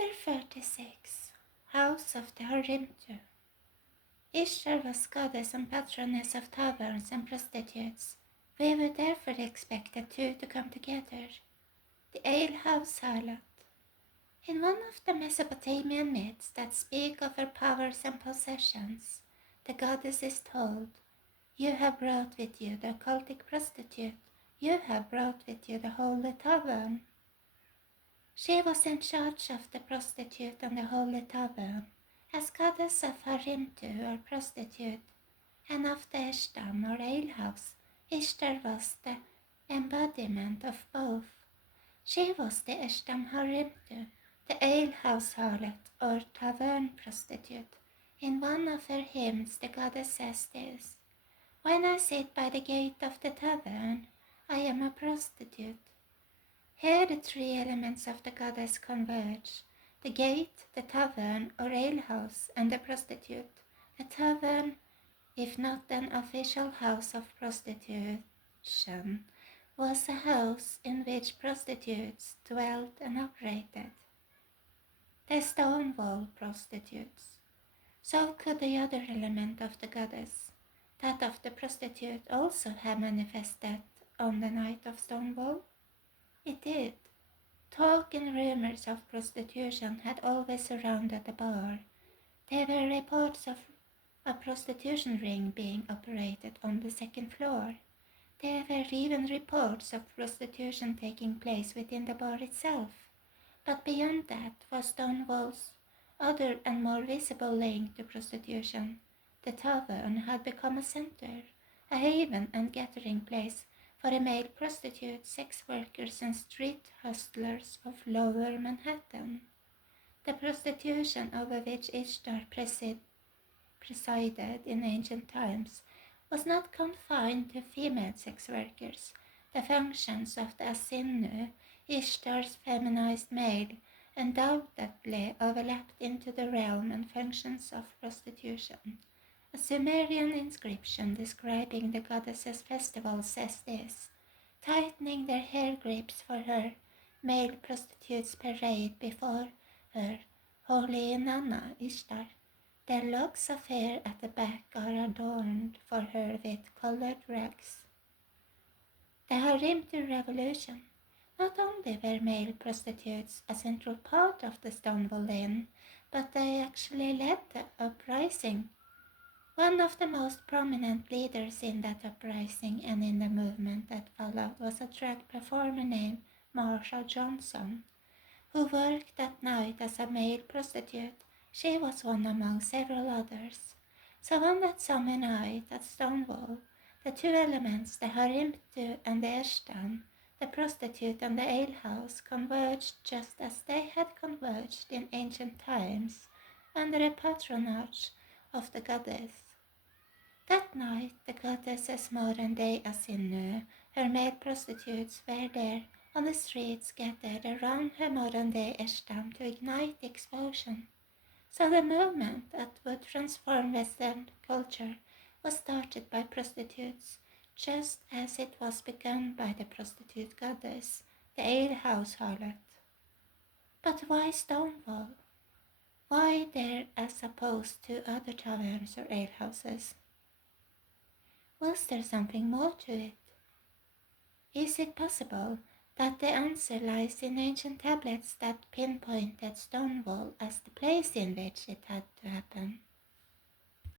Chapter 36. House of the HARIMTU. Ishtar was goddess and patroness of taverns and prostitutes. We would therefore expect the two to come together. The alehouse harlot. In one of the Mesopotamian myths that speak of her powers and possessions, the goddess is told, "You have brought with you the occultic prostitute, you have brought with you the holy tavern." She was in charge of the prostitute and the holy tavern, as goddess of HARIMTU or prostitute, and of the Eshtam or alehouse. Ishtar was the embodiment of both. She was the Eshtam HARIMTU, the alehouse harlot or tavern prostitute. In one of her hymns the goddess says this, "When I sit by the gate of the tavern, I am a prostitute." Here the three elements of the goddess converge, the gate, the tavern or alehouse, and the prostitute. A tavern, if not an official house of prostitution, was a house in which prostitutes dwelt and operated. The stone wall prostitutes. So could the other element of the goddess, that of the prostitute, also have manifested on the night of Stonewall? It did. Talk and rumors of prostitution had always surrounded the bar. There were reports of a prostitution ring being operated on the second floor. There were even reports of prostitution taking place within the bar itself. But beyond that was Stonewall's other and more visible link to prostitution. The tavern had become a center, a haven and gathering place for the male prostitutes, sex workers, and street hustlers of lower Manhattan. The prostitution over which Ishtar presided in ancient times was not confined to female sex workers. The functions of the Asinnu, Ishtar's feminized male, undoubtedly overlapped into the realm and functions of prostitution. A Sumerian inscription describing the goddess's festival says this, tightening their hair grips for her, male prostitutes parade before her, holy Inanna Ishtar. Their locks of hair at the back are adorned for her with colored rags. The HARIMTU revolution. Not only were male prostitutes a central part of the Stonewall Inn, but they actually led the uprising. One of the most prominent leaders in that uprising and in the movement that followed was a drag performer named Marsha Johnson, who worked that night as a male prostitute. She was one among several others. So on that summer night at Stonewall, the two elements, the HARIMTU and the Eshtam, the prostitute and the alehouse, converged just as they had converged in ancient times under the patronage of the goddess. That night, the goddess's modern-day Asinnu, her male prostitutes, were there on the streets gathered around her modern-day Eshtam to ignite the explosion. So the movement that would transform Western culture was started by prostitutes, just as it was begun by the prostitute goddess, the alehouse harlot. But why Stonewall? Why there as opposed to other taverns or alehouses? Was there something more to it? Is it possible that the answer lies in ancient tablets that pinpointed Stonewall as the place in which it had to happen?